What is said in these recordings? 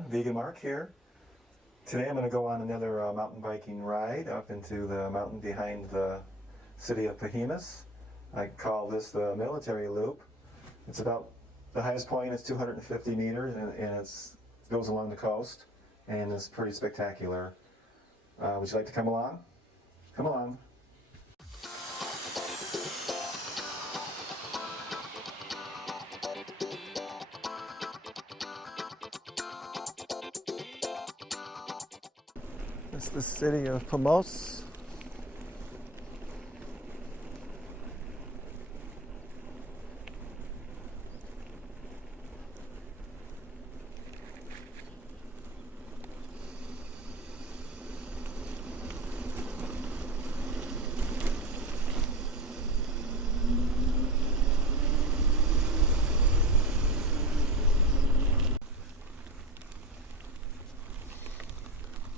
everyone, Vegan Marc here. Today I'm going to go on another mountain biking ride up into the mountain behind the city of Pachyamos. I call this the military loop. It's about, the highest point is 250 meters and it goes along the coast and it's pretty spectacular. Would you like to come along? Come along. This is the city of Pomos.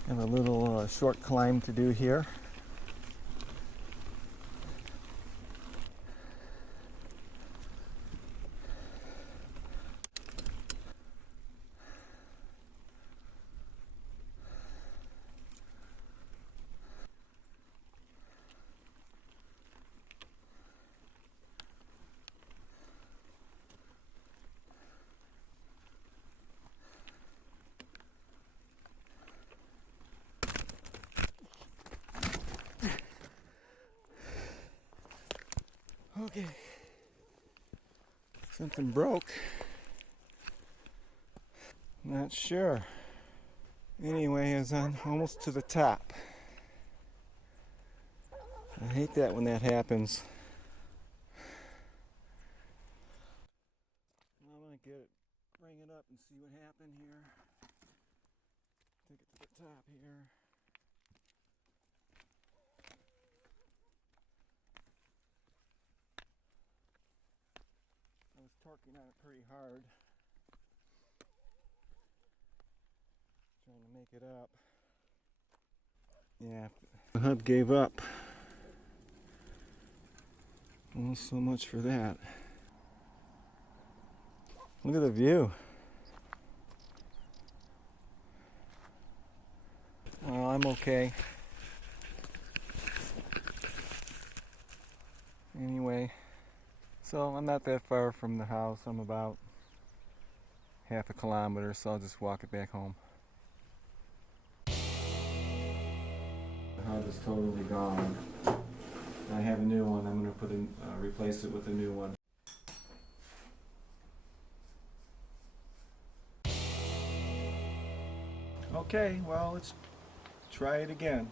And a little short climb to do here. Okay, something broke. Not sure. Anyway, it's on almost to the top. I hate that when that happens. I'm gonna bring it up and see what happened here. Take it to the top here. I was torquing on it pretty hard, trying to make it up. Yeah, the hub gave up. Well, so much for that. Look at the view. Oh, I'm okay. Anyway. So I'm not that far from the house. I'm about half a kilometer, so I'll just walk it back home. The hub is totally gone. I have a new one. I'm going to replace it with a new one. Okay, well, let's try it again.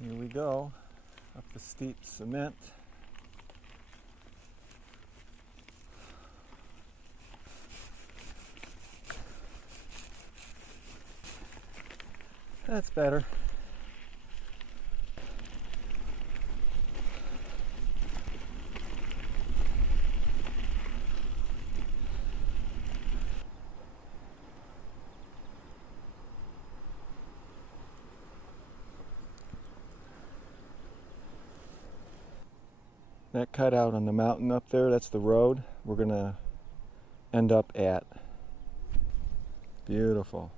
Here we go, up the steep cement. That's better. That cutout on the mountain up there, that's the road we're going to end up at. Beautiful.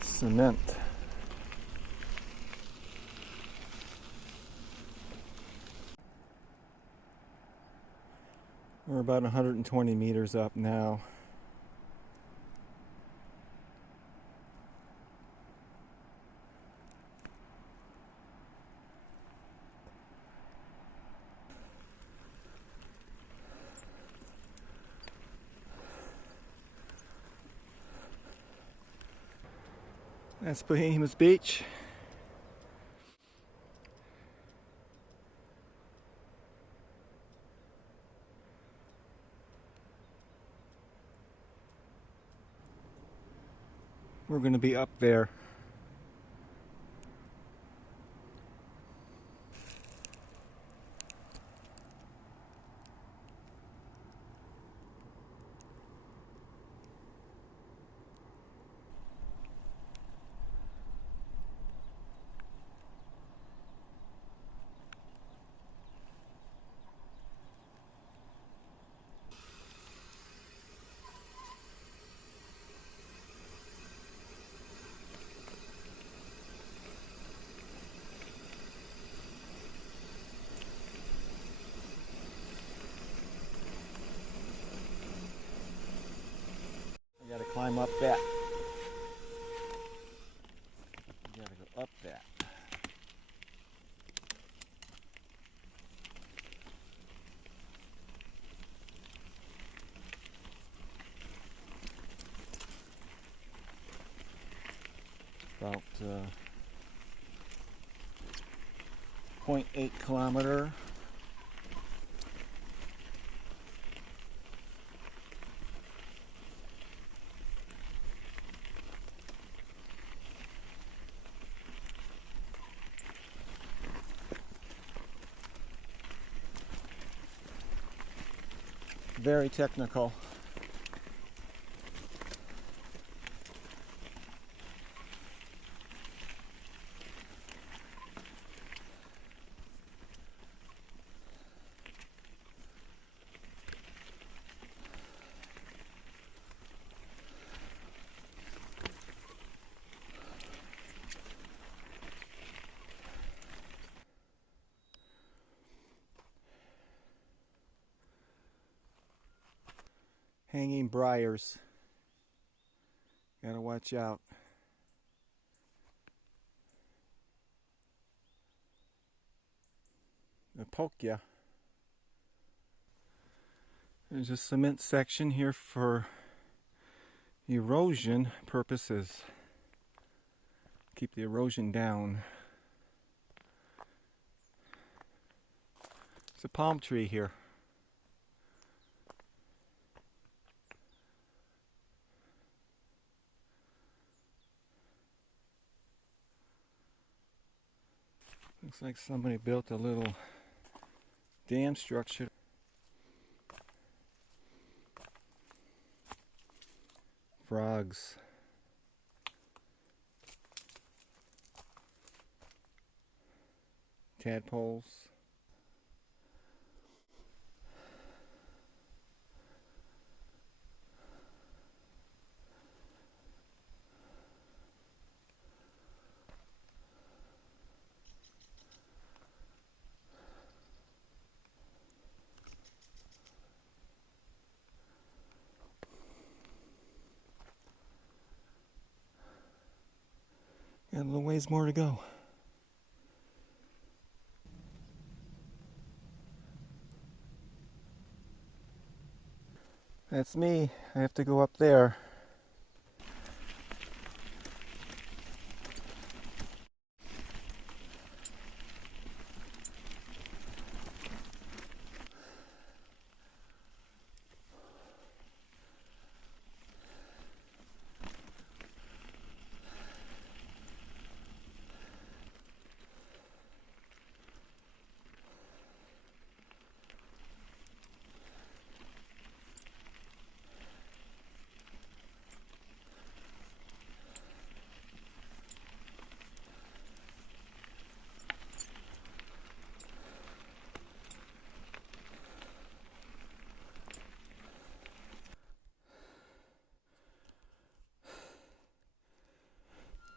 Cement. We're about 120 meters up now. That's Pachyamos Beach. We're going to be up there. I gotta climb up that. I gotta go up that. About 0.8 kilometer. Very technical. Hanging briars. Gotta watch out. They'll poke ya. There's a cement section here for erosion purposes. Keep the erosion down. There's a palm tree here. Looks like somebody built a little dam structure. Frogs. Tadpoles. Got a little ways more to go. That's me. I have to go up there.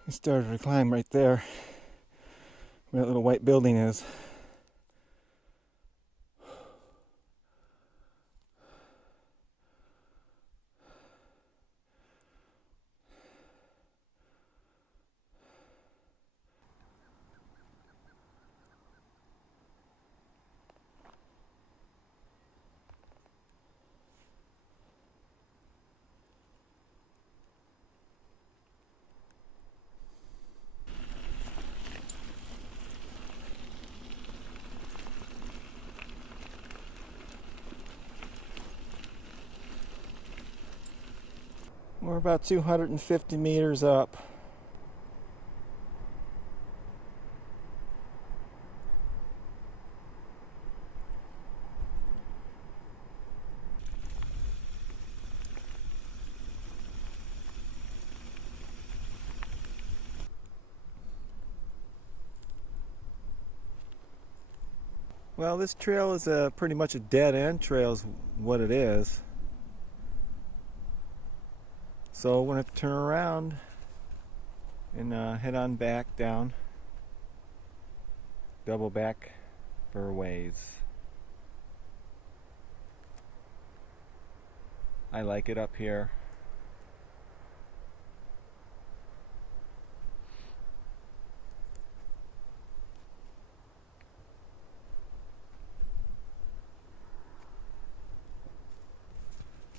I started to climb right there where that little white building is. We're about 250 meters up. Well, this trail is pretty much a dead-end trail is what it is. So we're going to turn around and head on back down. Double back for a ways. I like it up here.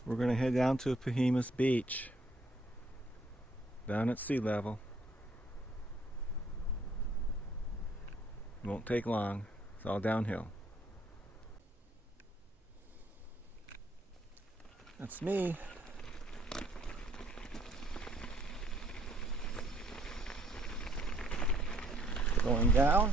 We're going to head down to Pachyamos Beach, down at sea level. Won't take long. It's all downhill. That's me. Going down.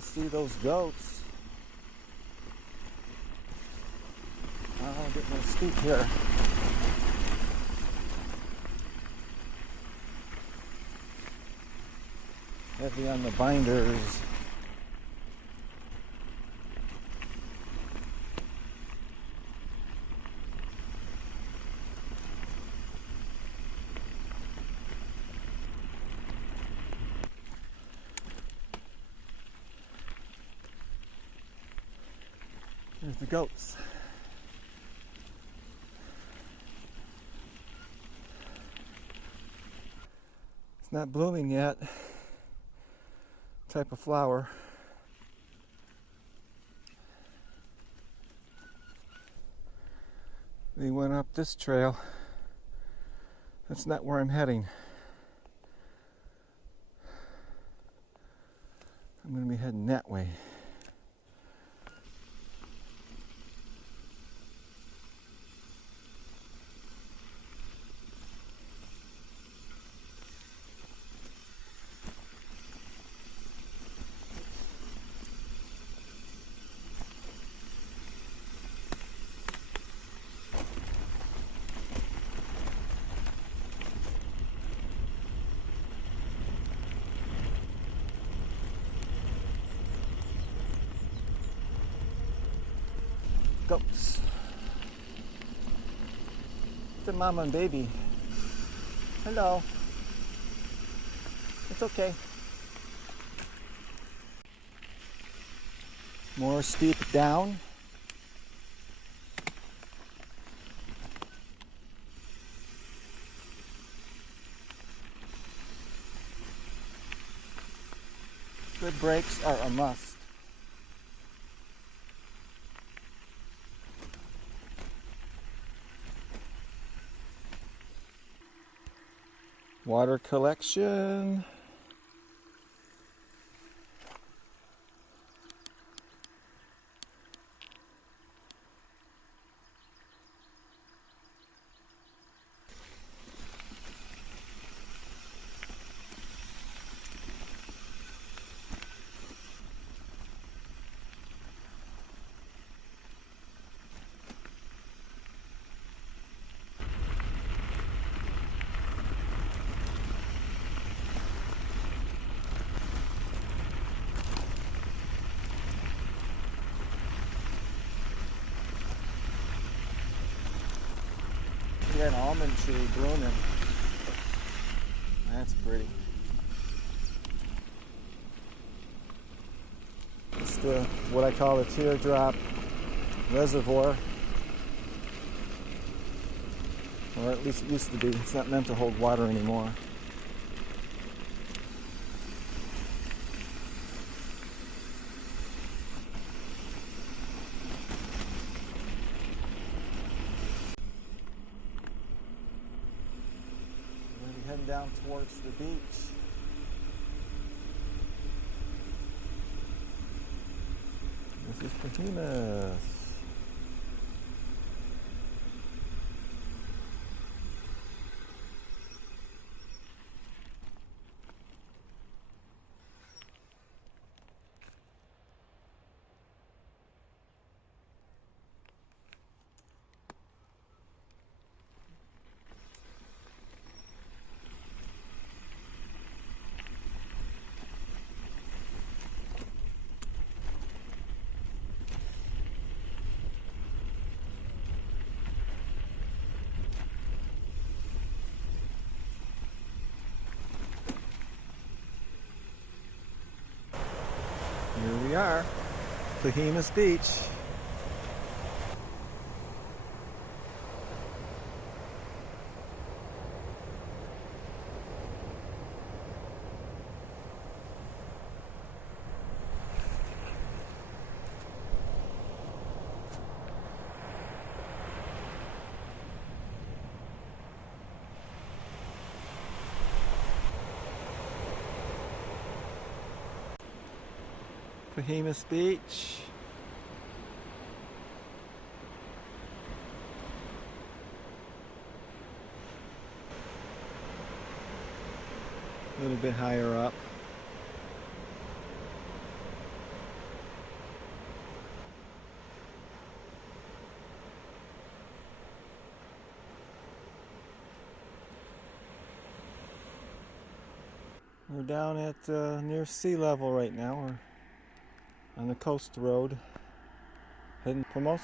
See those goats. I'll get more steep here. Heavy on the binders. There's the goats. It's not blooming yet. Type of flower. They went up this trail. That's not where I'm heading. I'm going to be heading that way. Goats. The mama and baby. Hello. It's okay. More steep down. Good brakes are a must. Water collection. An almond tree blooming. That's pretty. It's the what I call the teardrop reservoir. Or at least it used to be. It's not meant to hold water anymore. We're going to be heading down towards the beach. This is Pachyamos. Here we are, Pachyamos Beach. Pachyamos Beach. A little bit higher up. We're down at near sea level right now. We're on the coast road heading to Pomos.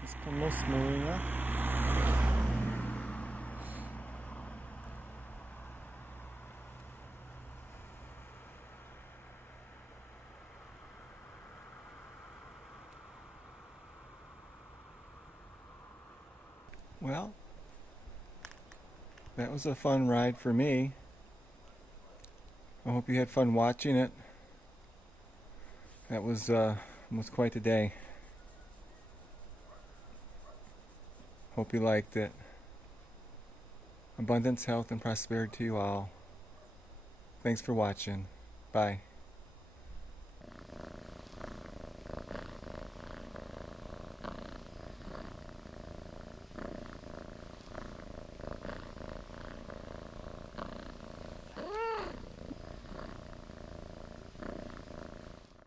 It's Pomos Marina. Well, that was a fun ride for me. I hope you had fun watching it. That was quite a day. Hope you liked it. Abundance, health, and prosperity to you all. Thanks for watching. Bye.